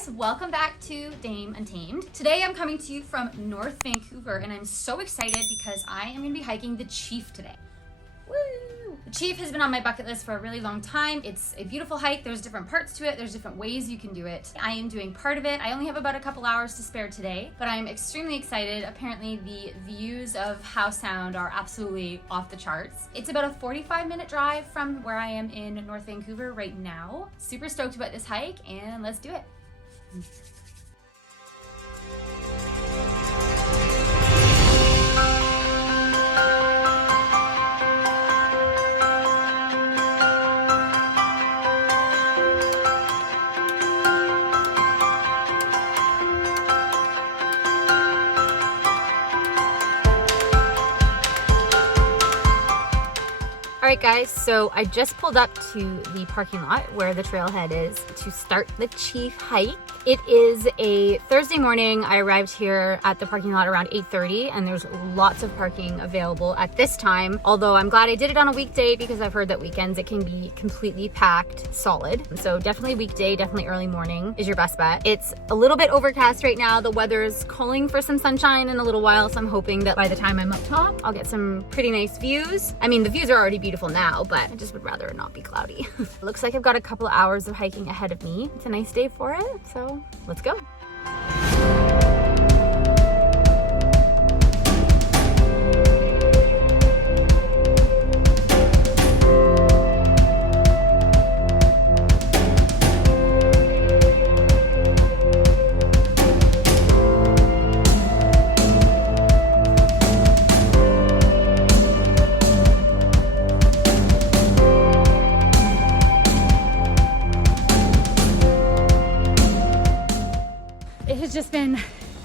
guys, welcome back to Dame Untamed. Today I'm coming to you from North Vancouver and I'm so excited because I am going to be hiking the Chief today. Woo! The Chief has been on my bucket list for a really long time. It's a beautiful hike. There's different parts to it. There's different ways you can do it. I am doing part of it. I only have about a couple hours to spare today, but I'm extremely excited. Apparently the views of Howe Sound are absolutely off the charts. It's about a 45-minute drive from where I am in North Vancouver right now. Super stoked about this hike and let's do it. Alright guys, so I just pulled up to the parking lot where the trailhead is to start the Chief hike. It is a Thursday morning. I arrived here at the parking lot around 8:30 and there's lots of parking available at this time. Although I'm glad I did it on a weekday because I've heard that weekends it can be completely packed solid. So definitely weekday, definitely early morning is your best bet. It's a little bit overcast right now. The weather's calling for some sunshine in a little while, so I'm hoping that by the time I'm up top, I'll get some pretty nice views. I mean, the views are already beautiful now, but I just would rather it not be cloudy. Looks like I've got a couple of hours of hiking ahead of me. It's a nice day for it, so let's go. Just been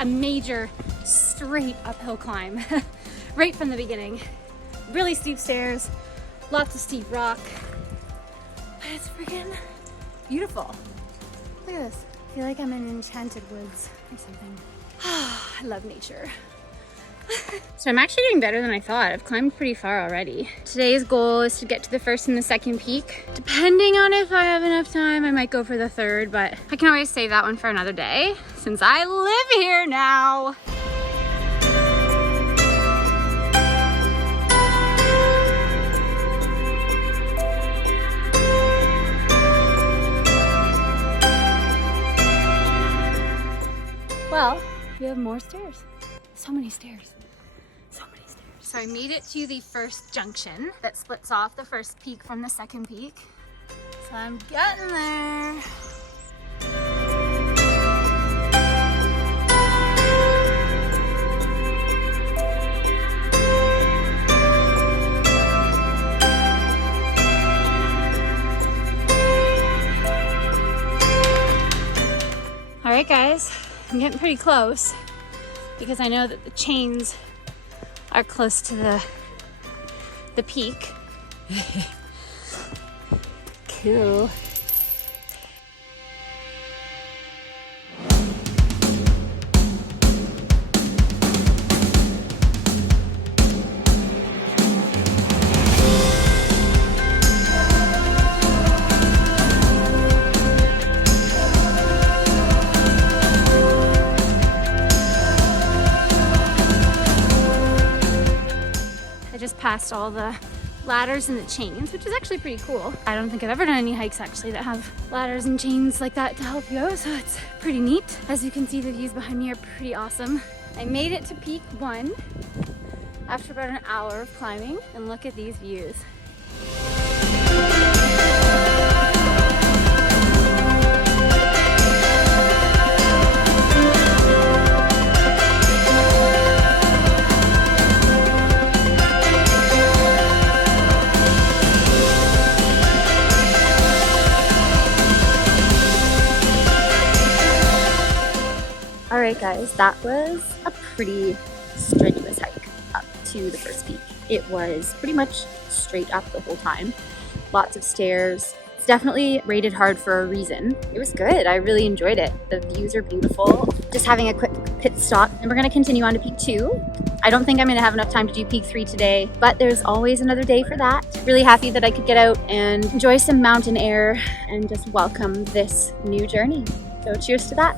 a major straight uphill climb right from the beginning. Really steep stairs, lots of steep rock, but it's freaking beautiful. Look at this. I feel like I'm in enchanted woods or something. I love nature. So I'm actually doing better than I thought. I've climbed pretty far already. Today's goal is to get to the first and the second peak. Depending on if I have enough time, I might go for the third, but I can always save that one for another day since I live here now. Well, we have more stairs. So many stairs. So many stairs. So I made it to the first junction that splits off the first peak from the second peak. So I'm getting there. All right, guys, I'm getting pretty close, because I know that the chains are close to the peak. Cool. Past all the ladders and the chains, which is actually pretty cool. I don't think I've ever done any hikes actually that have ladders and chains like that to help you out, so it's pretty neat. As you can see, the views behind me are pretty awesome. I made it to peak 1 after about an hour of climbing, and look at these views. Alright guys, that was a pretty strenuous hike up to the first peak. It was pretty much straight up the whole time. Lots of stairs. It's definitely rated hard for a reason. It was good. I really enjoyed it. The views are beautiful. Just having a quick pit stop, and we're going to continue on to peak 2. I don't think I'm going to have enough time to do peak 3 today, but there's always another day for that. Really happy that I could get out and enjoy some mountain air and just welcome this new journey. So cheers to that.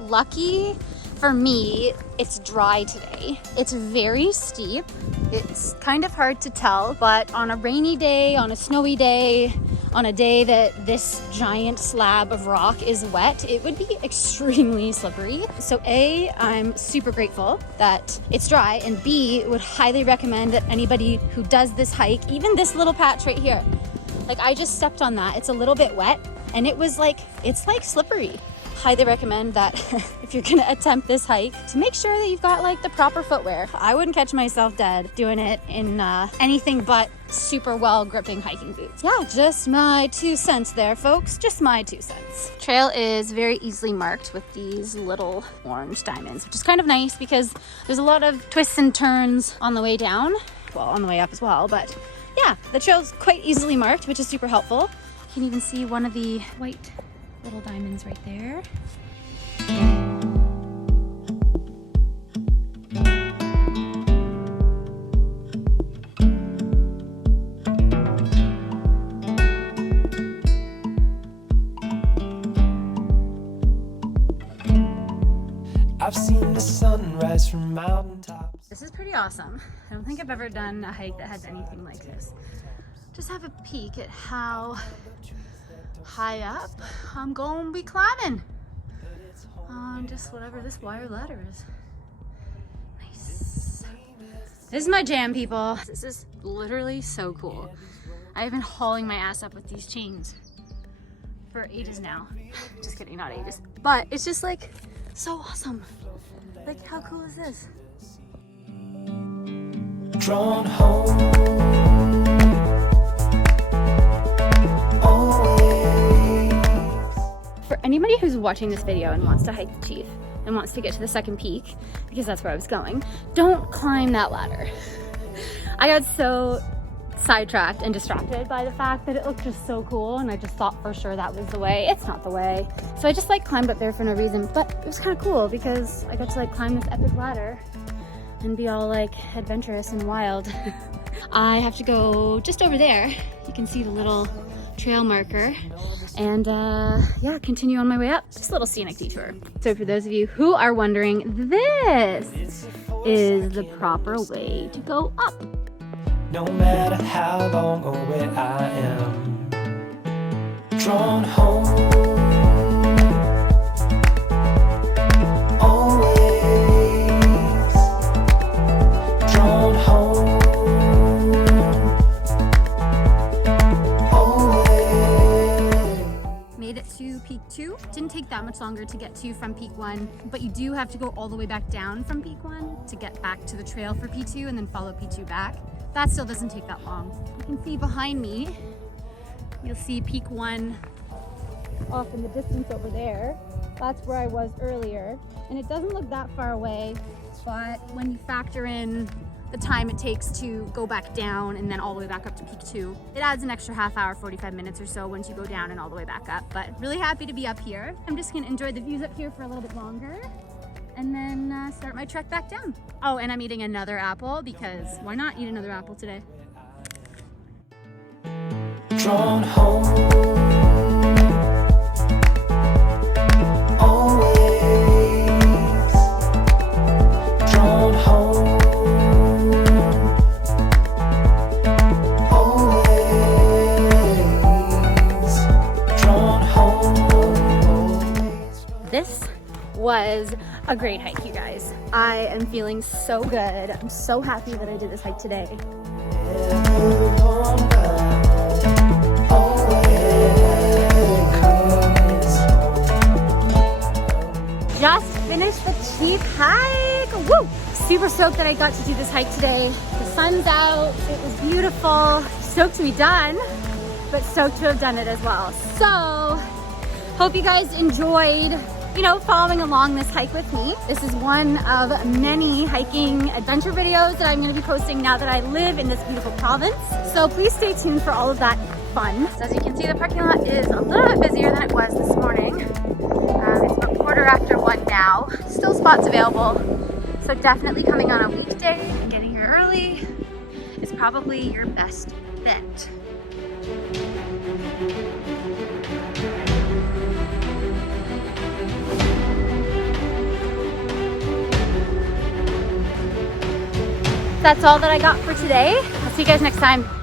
Lucky for me, it's dry today. It's very steep. It's kind of hard to tell, but on a rainy day, on a snowy day, on a day that this giant slab of rock is wet, it would be extremely slippery. So A, I'm super grateful that it's dry, and B, would highly recommend that anybody who does this hike, even this little patch right here, like I just stepped on that, it's a little bit wet, and it's like slippery. Highly recommend that if you're gonna attempt this hike, to make sure that you've got like the proper footwear. I wouldn't catch myself dead doing it in anything but super well gripping hiking boots. Yeah, just my 2 cents there, folks. Just my 2 cents. Trail is very easily marked with these little orange diamonds, which is kind of nice because there's a lot of twists and turns on the way down, well, on the way up as well, but yeah, the trail's quite easily marked, which is super helpful. You can even see one of the white little diamonds right there. I've seen the sunrise from mountaintops. This is pretty awesome. I don't think I've ever done a hike that has anything like this. Just have a peek at how high up I'm going to be climbing on just whatever this wire ladder is. Nice. This is my jam, people. This is literally so cool. I've been hauling my ass up with these chains for ages now. Just kidding, not ages. But it's just like so awesome. Like, how cool is this? Drawn home. For anybody who's watching this video and wants to hike the Chief and wants to get to the second peak, because that's where I was going, don't climb that ladder. I got so sidetracked and distracted by the fact that it looked just so cool, and I just thought for sure that was the way. It's not the way. So I just like climbed up there for no reason, but it was kind of cool because I got to like climb this epic ladder and be all like adventurous and wild. I have to go just over there. You can see the little trail marker, and yeah, continue on my way up. Just a little scenic detour. So for those of you who are wondering, this is the proper way to go up. No matter how long or where I am, drawn home. Always drawn home. Made it to peak 2. Didn't take that much longer to get to from peak 1, but you do have to go all the way back down from peak 1 to get back to the trail for P2 and then follow P2 back. That still doesn't take that long. You can see behind me, you'll see peak 1 off in the distance over there. That's where I was earlier. And it doesn't look that far away, but when you factor in the time it takes to go back down and then all the way back up to peak 2, it adds an extra half hour, 45 minutes or so once you go down and all the way back up. But really happy to be up here. I'm just gonna enjoy the views up here for a little bit longer and then start my trek back down. Oh, and I'm eating another apple because why not eat another apple today? Drawn home. Always drawn home. Always drawn home. This was a great hike, you guys. I am feeling so good. I'm so happy that I did this hike today. Just finished the Chief hike. Woo! Super stoked that I got to do this hike today. The sun's out, it was beautiful. Stoked to be done, but stoked to have done it as well. So, hope you guys enjoyed, you know, following along this hike with me. This is one of many hiking adventure videos that I'm going to be posting now that I live in this beautiful province. So please stay tuned for all of that fun. So as you can see, the parking lot is a little bit busier than it was this morning. It's about 1:15 now. Still spots available. So definitely coming on a weekday and getting here early is probably your best bet. that's all that I got for today. I'll see you guys next time.